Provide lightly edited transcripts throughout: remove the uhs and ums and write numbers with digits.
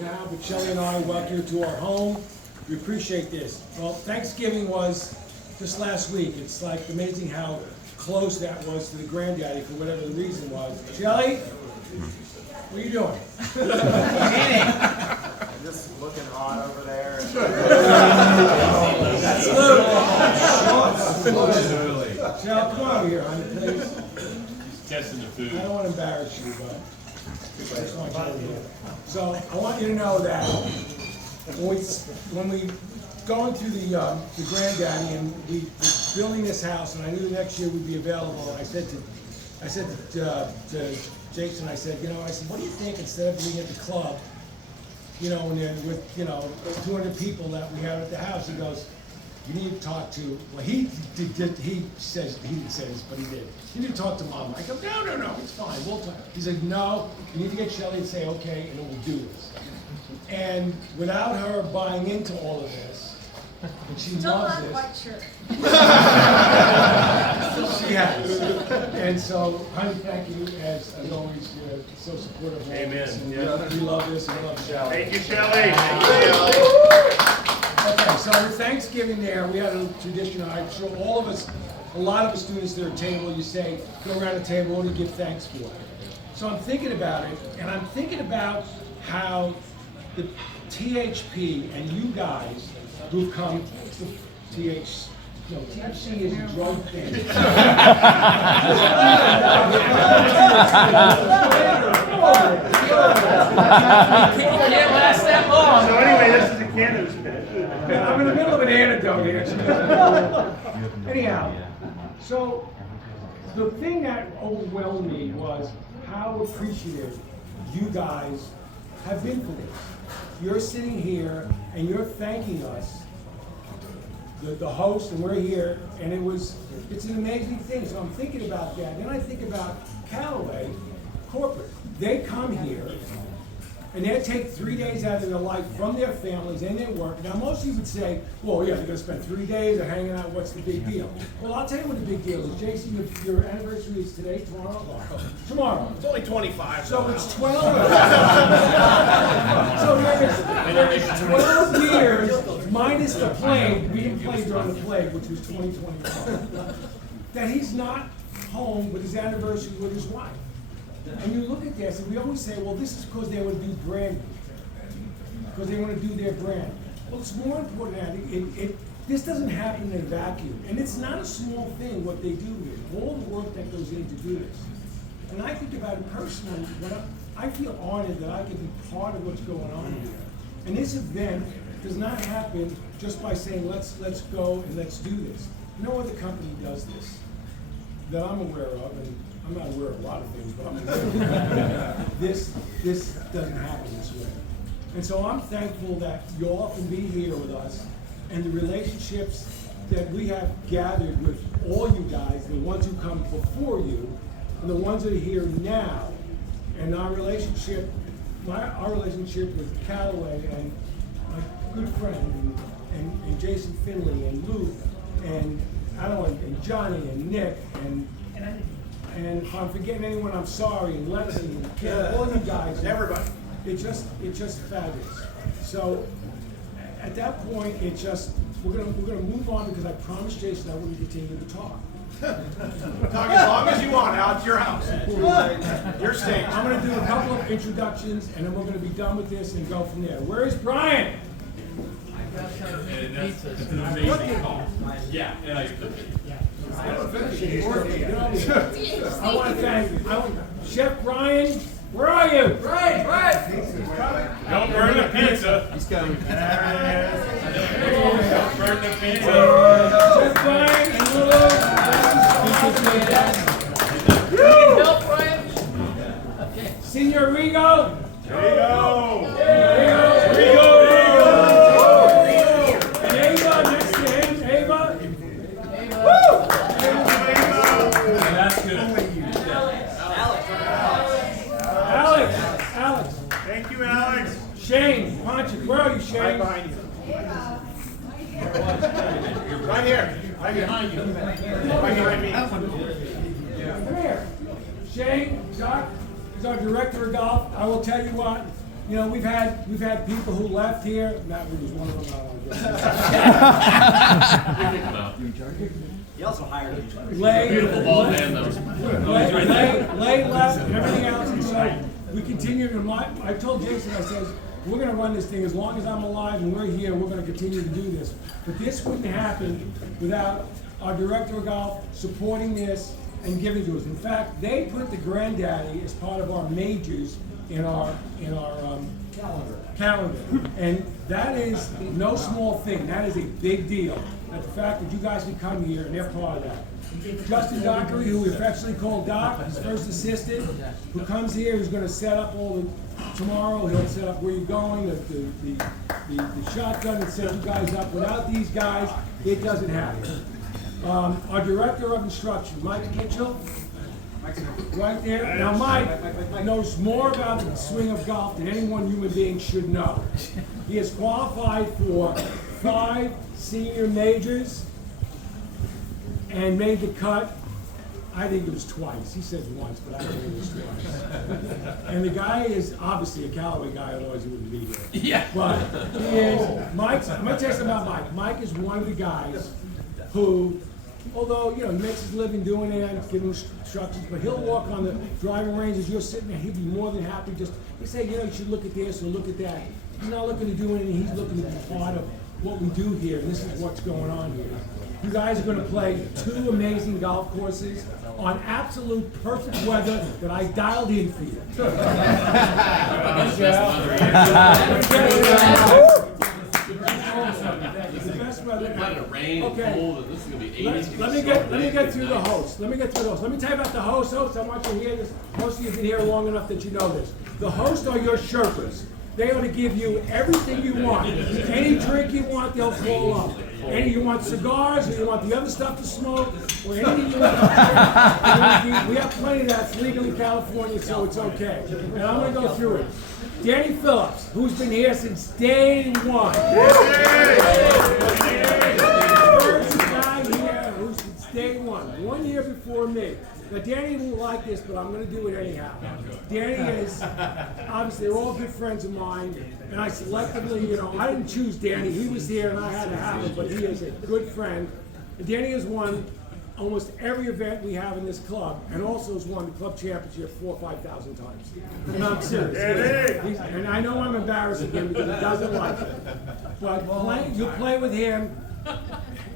Now, but Shelley and I welcome you to our home. We appreciate this. Well, Thanksgiving was just last week. It's like amazing how close that was to the Grandaddy for whatever the reason was. Shelley, what are you doing? Just looking hot over there. Salute. Shell, come over here, honey, please. Testing the food. I don't want to embarrass you, but I just want you to hear. So I want you to know that when we going through the Grandaddy and we building this house, and I knew next year would be available. I said to Jason, I said, what do you think instead of being at the club, and then with 200 people that we have at the house? He goes, you need to talk to. Well, he says he didn't say this, but he did. You need to talk to Mama. I go, no, it's fine. We'll talk. He said, no, you need to get Shelley and say okay, and we'll do this. And without her buying into all of this, and she Still loves not this. quite sure. She has. And so, honey, thank you as always. You're so supportive of all this. And we love this and we love Shelley. Thank you, Shelley. Okay, so with Thanksgiving there, we had a tradition. I'm sure all of us, a lot of us do this at a table. You say, go around the table, what do you give thanks for? So I'm thinking about it, and I'm thinking about how the THP and you guys who've come to THC is a drug thing. Can't last that long. So anyway, this is a cannabis pit. I'm in the middle of an anecdote here. Anyhow, so the thing that overwhelmed me was how appreciative you guys have been for this. You're sitting here and you're thanking us, the host, and we're here, and it's an amazing thing. So I'm thinking about that. Then I think about Callaway corporate. They come here and they take 3 days out of their life from their families and their work. Now, most of you would say, well, yeah, they're going to spend 3 days of hanging out. What's the big deal? Well, I'll tell you what the big deal is. Jason, your anniversary is today, tomorrow? Tomorrow. It's only 25. So it's 12. So there's 12 years minus the plague. We didn't play during the plague, which was 2021. That he's not home with his anniversary with his wife. And you look at this, and we always say, well, this is because they want to do branding, because they want to do their brand. Well, it's more important that this doesn't happen in a vacuum. And it's not a small thing what they do here, all the work that goes in to do this. And I think about it personally, I feel honored that I can be part of what's going on here. And this event does not happen just by saying, let's go and let's do this. No other company does this that I'm aware of, and I'm not aware of a lot of things, but I'm aware of this doesn't happen this way. And so I'm thankful that you all can be here with us, and the relationships that we have gathered with all you guys, the ones who come before you, and the ones that are here now, and our relationship with Callaway and my good friend and Jason Finley and Luke and and Johnny and Nick and if I'm forgetting anyone, I'm sorry, and Lexi and Kim, all you guys, Everybody. It's just fabulous. So at that point, we're gonna move on, because I promised Jason I wouldn't continue to talk. Talk as long as you want, Al. It's your house. Your stage. I'm gonna do a couple of introductions, and then we're gonna be done with this and go from there. Where is Brian? Yeah. I want to thank Chef Brian. Where are you? Brian! Don't burn the pizza. He's coming. Don't burn the pizza. Chef Brian and Lulu. Help, Brian? Senior Rigo. There you go. Rigo. And Ava next to him. Ava. That's good. Alex. Thank you, Alex. Shane. Where are you, Shane? Right behind you. Right here. Right behind you. Right behind me. Come here. Shane, Doc, is our director of golf. I will tell you what, You know, we've had people who left here. Matt Wood was one of them. He also hired me. Beautiful ball man, though. Lay left and everything else, and so we continue to. I told Jason, I said, we're going to run this thing as long as I'm alive and we're here. We're going to continue to do this. But this wouldn't happen without our director of golf supporting this and giving to us. In fact, they put the Grandaddy as part of our majors in our calendar, and that is no small thing. That is a big deal. That the fact that you guys can come here and they're part of that. Justin Dockery, who we affectionately call Doc, his first assistant, who comes here, who's going to set up all the tomorrow. He'll set up where you're going, the shotgun, and set you guys up. Without these guys, it doesn't happen. Our director of instruction, Mike Kitchell, right there. Now, Mike knows more about the swing of golf than any one human being should know. He has qualified for 5 senior majors and made the cut. I think it was twice. He said once, but I think it was twice. And the guy is obviously a Callaway guy, otherwise he wouldn't be here. Yeah. But he is. Mike's. I'm gonna tell you something about Mike. Mike is one of the guys who, although he makes his living doing it and giving instructions, but he'll walk on the driving range as you're sitting there. He'll be more than happy. He say, you should look at this or look at that. He's not looking to do anything. He's looking to be part of what we do here, and this is what's going on here. You guys are going to play 2 amazing golf courses on absolute perfect weather that I dialed in for you. The best weather. Okay. Let me get through the host. Let me tell you about the host. I want you to hear this. Most of you have been here long enough that you know this. The hosts are your Sherpas. They ought to give you everything you want. Any drink you want, they'll call up. Any you want cigars, or you want the other stuff to smoke, or anything you want. We have plenty of that. It's legal in California, so it's okay. And I'm going to go through it. Danny Phillips, who's been here since day one. First guy here who's since day one. 1 year before me. Now, Danny won't like this, but I'm going to do it anyhow. Danny is, obviously, they're all good friends of mine, and I selectively, I didn't choose Danny. He was here, and I had to have him, but he is a good friend. And Danny has won almost every event we have in this club, and also has won the club championship 4,000 or 5,000 times. And I'm serious. And I know I'm embarrassing him because he doesn't like it. But you play with him.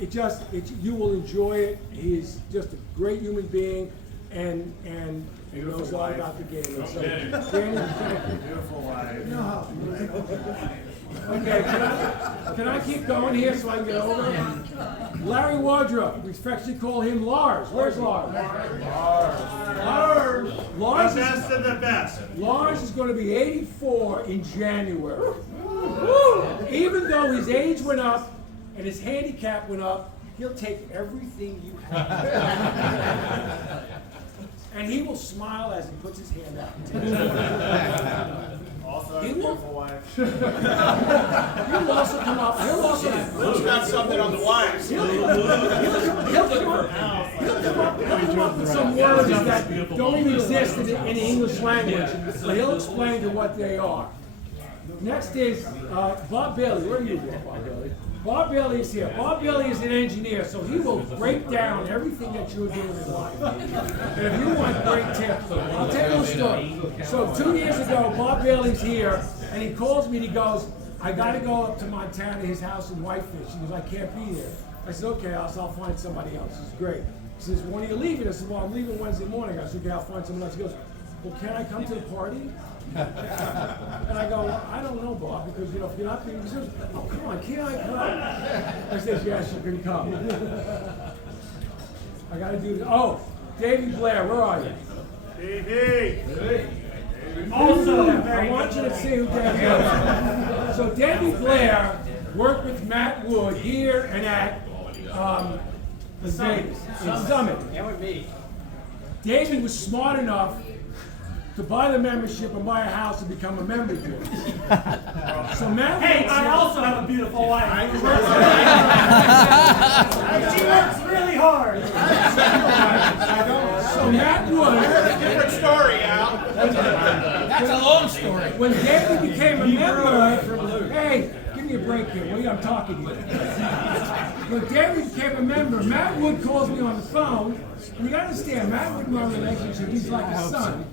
You will enjoy it. He is just a great human being, and he knows all about the game. And so, Danny, thank you. Beautiful wife. Okay, can I keep going here so I can get over it? Larry Wardrop, we affectionately call him Lars. Where's Lars? Lars. The best of the best. Lars is going to be 84 in January. Even though his age went up and his handicap went up, he'll take everything you have. And he will smile as he puts his hand out. Also, He will- beautiful wife. He'll also come up. Who's got something on the wives? He'll come up with some words that don't even exist in the English language, but he'll explain to what they are. Next is Bob Bailey. Where are you, Bob Bailey? Bob Bailey is here. Bob Bailey is an engineer, so he will break down everything that you're doing in life. And if you want great tips, I'll tell you a story. So 2 years ago, Bob Bailey's here, and he calls me and he goes, I got to go up to Montana, his house in Whitefish. He goes, I can't be there. I said, okay, I'll find somebody else. It's great. He says, when are you leaving? I said, well, I'm leaving Wednesday morning. I said, okay, I'll find someone else. He goes, well, can I come to the party? And I go, well, I don't know, Bob, because if you're not being, he says, oh, come on, can't I come? I said, yes, you can come. I got to do this. Oh, Davey Blair, where are you? Davey. Also, I want you to see who Davey is. So Davey Blair worked with Matt Wood here and at Vegas, in Summit. And with me. Davey was smart enough to buy the membership and buy a house and become a member here. So Matt Hey, Wood I said- also have a beautiful wife. She works really hard. So Matt Wood, Different story, Al. That's a long story. When David became a member, hey, give me a break here. Well, I'm talking to you. When David became a member, Matt Wood calls me on the phone. And you gotta understand, Matt Wood and my relationship, he's like a son.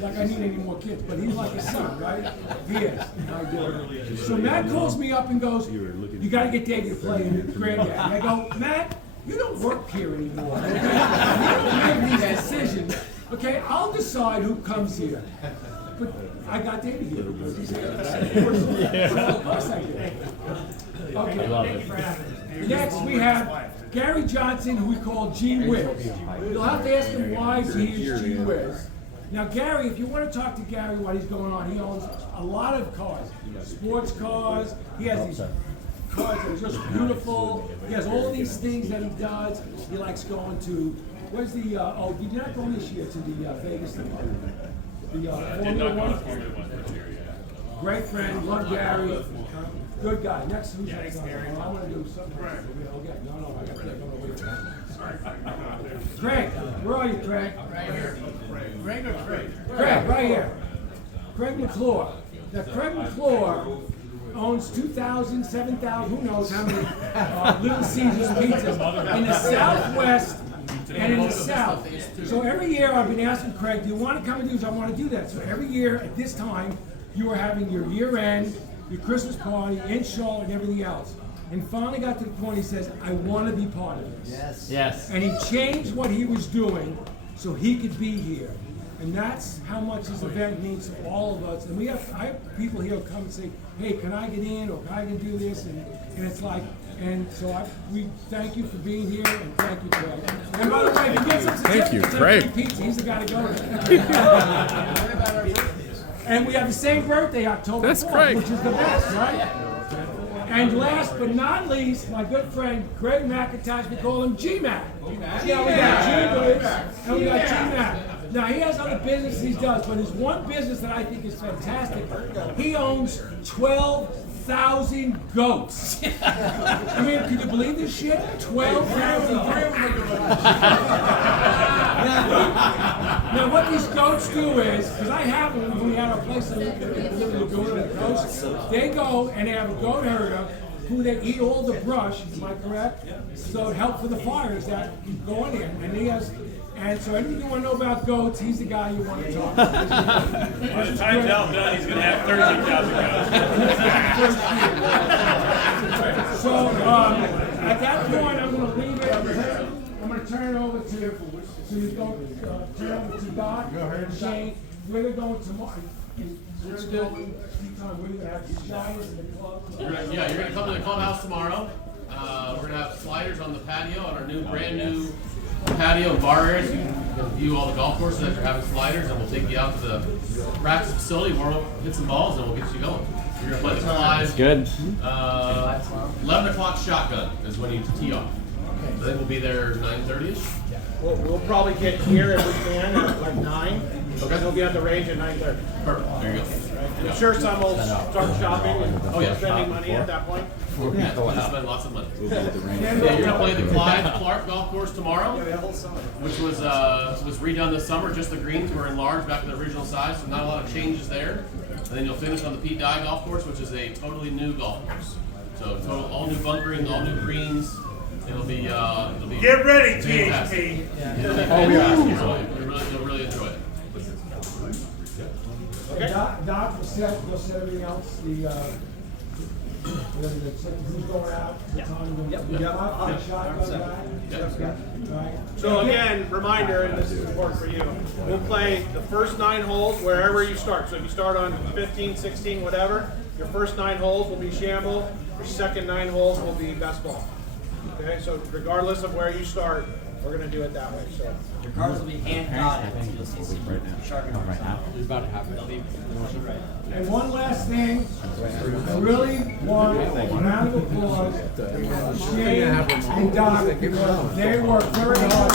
Like I need any more kids, but he's like a son, right? He is. I do. So Matt calls me up and goes, you gotta get David to play in Grandaddy. And I go, Matt, you don't work here anymore. Okay? You don't make these decisions. Okay, I'll decide who comes here. But I got David here because he's here. So of course I did. Okay. Next we have Gary Johnson, who we call G Wiz. You'll have to ask him why he is G Wiz. Now Gary, if you want to talk to Gary what he's going on, he owns a lot of cars, sports cars. He has these cars that are just beautiful. He has all these things that he does. He likes going to, where's the, oh, did you not go this year to the Vegas thing? The Formula One? Great friend, love Gary. Good guy. Next, who's next? I want to do something. Okay, no, I got to go away from that. Craig, where are you, Craig? Right here. Greg or Craig? Craig, right here. Craig McClure. Now, Craig McClure owns 2,000, 7,000, who knows how many Little Caesars pizzas in the Southwest and in the South. So every year I've been asking Craig, do you want to come and do this? I want to do that. So every year at this time, you are having your year end, your Christmas party, in Charlotte and everything else. And finally got to the point he says, I want to be part of this. Yes. Yes. And he changed what he was doing so he could be here. And that's how much this event means to all of us. And I have people here who come and say, hey, can I get in or can I do this? And it's like, and so we thank you for being here and thank you, Craig. And by the way, if you get some certificates of free pizza, he's the guy to go to. And we have the same birthday, October 4th, which is the best, right? And last but not least, my good friend Greg McIntosh, we call him G-Mac. Yeah, we got G-Wiz and we got G-Mac. Now he has other businesses he does, but there's one business that I think is fantastic. He owns 12,000 goats. I mean, can you believe this shit? 12,000 goats. Now what these goats do is, because I have them when we had our place in the coast, they go and they have a goat herder who they eat all the brush, am I correct? So it helps with the fires that go in here. And he has, and so anything you want to know about goats, he's the guy you want to talk to. By the time's all done, he's going to have 13,000 goats. So at that point, I'm going to leave it. I'm going to turn it over to Doc and Shane. Where they're going tomorrow. We're going to have the showers in the club. Yeah, you're going to come to the clubhouse tomorrow. We're going to have sliders on the patio, on our brand new patio and bar areas. You can view all the golf courses that you're having sliders, and we'll take you out to the practice facility, warm up, hit some balls, and we'll get you going. You're going to play the Clive. Good. 11 o'clock shotgun is when you tee off. I think we'll be there 9:30ish. We'll probably get here if we can at like 9. Okay. We'll be at the range at 9:30. Perfect. There you go. And I'm sure some will start shopping and spending money at that point. Yeah, we'll spend lots of money. Yeah, you're gonna play the Clyde Clark Golf Course tomorrow, which was redone this summer. Just the greens were enlarged back to the original size, so not a lot of changes there. And then you'll finish on the Pete Dye Golf Course, which is a totally new golf course. So all new bunkering, all new greens. It'll be Get ready, fantastic. THP. You'll really enjoy it. Okay. Doc will set everything else. Who's going out? So again, reminder, and this is important for you, we'll play the first 9 holes wherever you start. So if you start on 15, 16, whatever, your first 9 holes will be shamble, your second 9 holes will be best ball. Okay, so regardless of where you start, we're going to do it that way. So Your cards will be hand-dotted. You'll see some sharp marks on It's about to happen. And one last thing, I really want a round of applause for Shane and Doc because they work very hard.